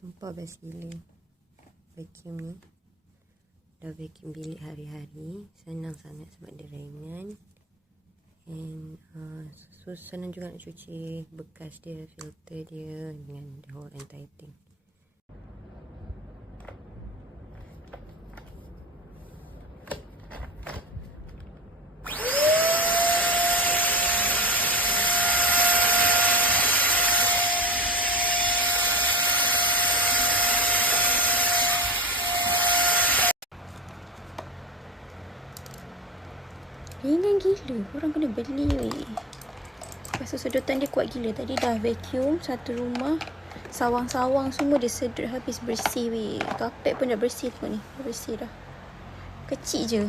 Sumpah best gila vacuum ni. Dah vacuum bilik hari-hari. Senang sangat sebab dia ringan. And so senang juga nak cuci bekas dia, filter dia dengan the whole entire thing. Ringan gila. Orang kena beli weh. Lepas tu sedotan dia kuat gila. Tadi dah vacuum satu rumah. Sawang-sawang semua dia sedut habis, bersih weh. Kapet pun dah bersih tu ni. Dah bersih dah. Kecil je.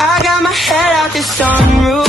I got my head out the sunroof.